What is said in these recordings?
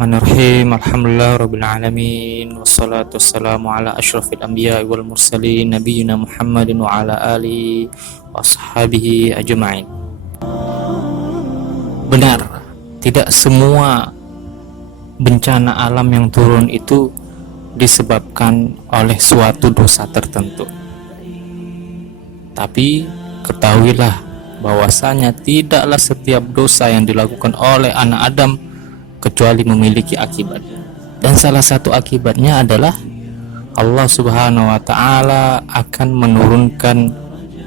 Bismillahirrahmanirrahim. Alhamdulillah rabbil alamin. Wassalatu wassalamu ala asyrafil anbiya wal mursalin nabiyina Muhammadin wa ala alihi washabihi ajma'in. Benar, tidak semua bencana alam yang turun itu disebabkan oleh suatu dosa tertentu. Tapi ketahuilah bahwasanya tidaklah setiap dosa yang dilakukan oleh anak Adam kecuali memiliki akibat, dan salah satu akibatnya adalah Allah Subhanahu wa Ta'ala akan menurunkan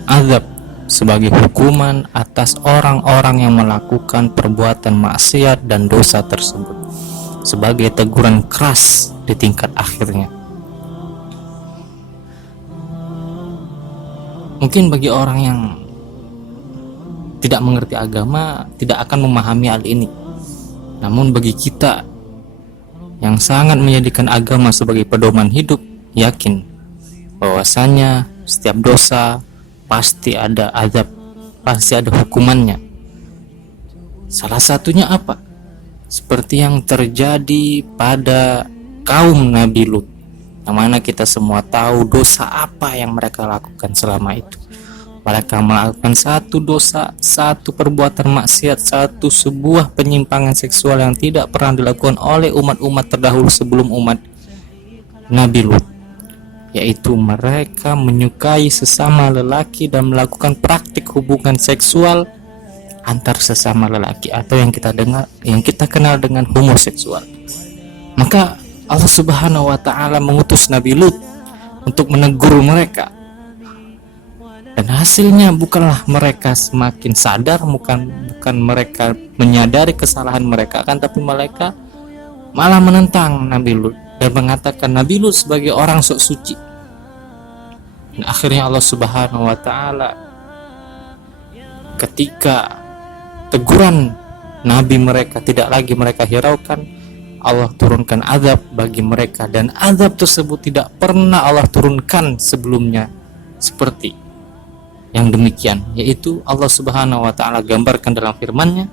azab sebagai hukuman atas orang-orang yang melakukan perbuatan maksiat dan dosa tersebut, sebagai teguran keras di tingkat akhirnya. Mungkin bagi orang yang tidak mengerti agama tidak akan memahami hal ini. Namun bagi kita yang sangat menjadikan agama sebagai pedoman hidup, yakin bahwasanya setiap dosa pasti ada azab, pasti ada hukumannya. Salah satunya apa? Seperti yang terjadi pada kaum Nabi Lut, yang mana kita semua tahu dosa apa yang mereka lakukan selama itu. Mereka melakukan satu dosa, satu perbuatan maksiat, sebuah penyimpangan seksual yang tidak pernah dilakukan oleh umat-umat terdahulu sebelum umat Nabi Lut, yaitu mereka menyukai sesama lelaki dan melakukan praktik hubungan seksual antar sesama lelaki, atau yang kita kenal dengan homoseksual. Maka Allah Subhanahu wa Ta'ala mengutus Nabi Lut untuk menegur mereka. Dan hasilnya bukanlah mereka semakin sadar, bukan mereka menyadari kesalahan mereka, tapi mereka malah menentang Nabi Lut dan mengatakan Nabi Lut sebagai orang sok suci. Dan akhirnya Allah Subhanahu wa Ta'ala ketika teguran Nabi mereka tidak lagi mereka hiraukan, Allah turunkan azab bagi mereka, dan azab tersebut tidak pernah Allah turunkan sebelumnya seperti yang demikian, yaitu Allah Subhanahu wa Ta'ala gambarkan dalam firman-Nya,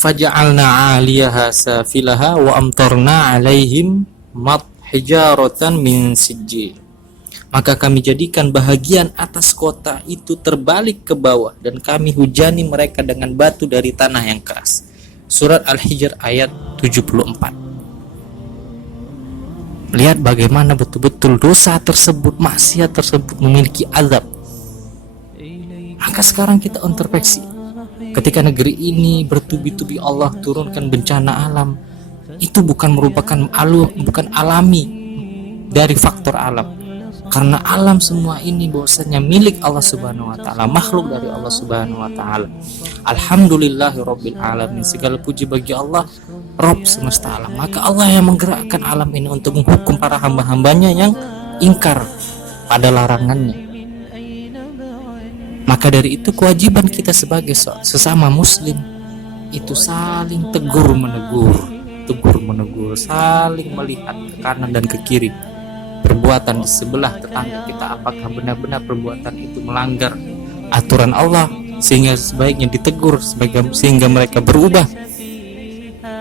faja'alna 'aliyaha safilaha wa amtarna 'alaihim hijaratan min sijjil. Maka kami jadikan bahagian atas kota itu terbalik ke bawah, dan kami hujani mereka dengan batu dari tanah yang keras. Surat Al-Hijr ayat 74. Lihat bagaimana betul-betul dosa tersebut, maksiat tersebut memiliki azab. Maka sekarang kita introspeksi. Ketika negeri ini bertubi-tubi Allah turunkan bencana alam, itu bukan alami dari faktor alam. Karena alam semua ini bahwasanya milik Allah Subhanahu wa Ta'ala, makhluk dari Allah Subhanahu wa Ta'ala. Alhamdulillahirabbil alamin. Segala puji bagi Allah, Rabb semesta alam. Maka Allah yang menggerakkan alam ini untuk menghukum para hamba-hambanya yang ingkar pada larangannya. Maka dari itu kewajiban kita sebagai sesama muslim itu saling tegur menegur, saling melihat ke kanan dan ke kiri perbuatan di sebelah tetangga kita, apakah benar-benar perbuatan itu melanggar aturan Allah, sehingga sebaiknya ditegur sehingga mereka berubah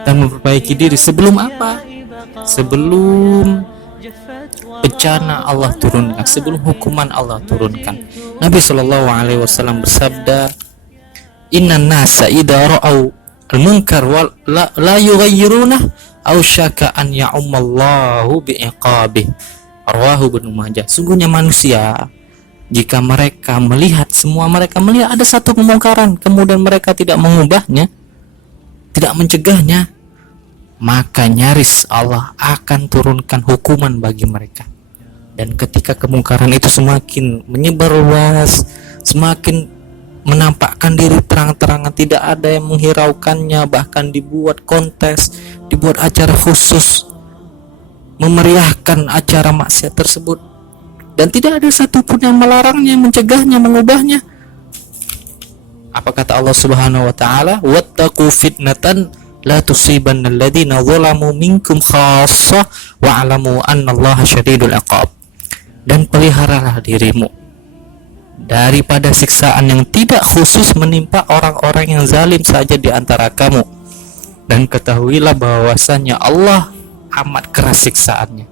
dan memperbaiki diri. Sebelum apa? Sebelum bencana Allah turunkan, sebelum hukuman Allah turunkan. Nabi Shallallahu Alaihi Wasallam bersabda, Inna nasa idza ra'au al-munkar wa la yughayyirunah aw syaka an ya'ummallahu bi'iqabih. Rawahu Ibnu Majah. Sungguhnya manusia, jika mereka melihat ada satu kemungkaran, kemudian mereka tidak mengubahnya, tidak mencegahnya, maka nyaris Allah akan turunkan hukuman bagi mereka. Dan ketika kemungkaran itu semakin menyebar luas, semakin menampakkan diri terang-terangan, tidak ada yang menghiraukannya, bahkan dibuat kontes, dibuat acara khusus memeriahkan acara maksiat tersebut, dan tidak ada satupun yang melarangnya, mencegahnya, mengubahnya. Apa kata Allah Subhanahu wa Ta'ala? Wattaqu fitnatan la tusibanna alladziina zalamu minkum khassah wa'lamu annallaha syadidul 'iqab. Dan peliharalah dirimu daripada siksaan yang tidak khusus menimpa orang-orang yang zalim saja di antara kamu, Dan ketahuilah bahwasanya Allah amat keras siksaannya.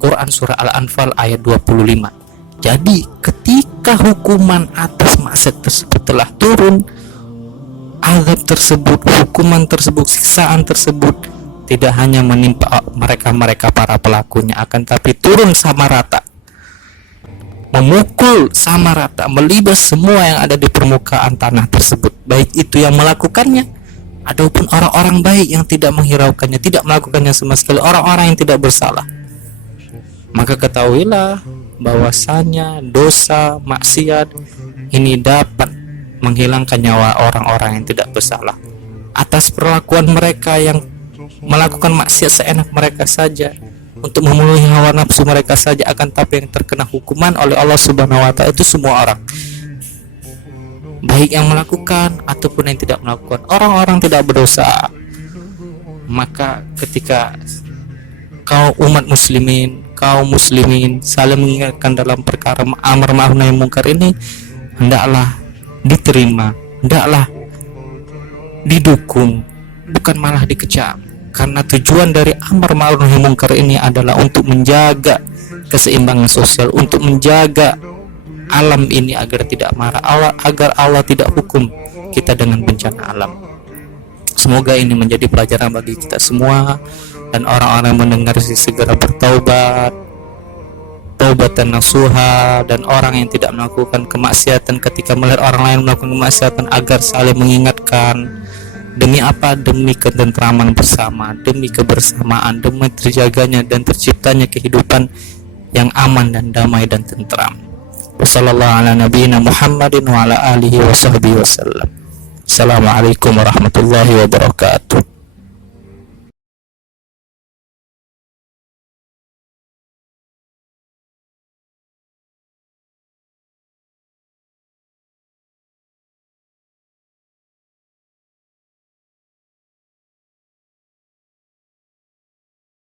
Quran surah Al-Anfal ayat 25. Jadi ketika hukuman atas maksiat tersebut telah turun, azab tersebut, hukuman tersebut, siksaan tersebut tidak hanya menimpa mereka para pelakunya, akan tapi turun sama rata, memukul sama rata, melibas semua yang ada di permukaan tanah tersebut, baik itu yang melakukannya ataupun orang-orang baik yang tidak menghiraukannya, tidak melakukannya sama sekali, orang-orang yang tidak bersalah. Maka ketahuilah bahwasanya dosa maksiat ini dapat menghilangkan nyawa orang-orang yang tidak bersalah atas perlakuan mereka yang melakukan maksiat seenak mereka saja, untuk memenuhi hawa nafsu mereka saja, akan tapi yang terkena hukuman oleh Allah Subhanahu wa Ta'ala itu semua orang, baik yang melakukan ataupun yang tidak melakukan, orang-orang tidak berdosa. Maka ketika kaum muslimin saling mengingatkan dalam perkara amar ma'ruf nahi munkar ini, hendaklah diterima, hendaklah didukung, bukan malah dikecam. Karena tujuan dari amar ma'ruf nahi munkar ini adalah untuk menjaga keseimbangan sosial, untuk menjaga alam ini agar tidak marah Allah, agar Allah tidak hukum kita dengan bencana alam. Semoga ini menjadi pelajaran bagi kita semua, dan orang-orang yang mendengar segera bertaubat, taubatan nasuha, dan orang yang tidak melakukan kemaksiatan ketika melihat orang lain melakukan kemaksiatan agar saling mengingatkan. Demi apa? Demi ketentraman bersama, demi kebersamaan, demi terjaganya dan terciptanya kehidupan yang aman dan damai dan tentram. Wassalamualaikum warahmatullahi wabarakatuh.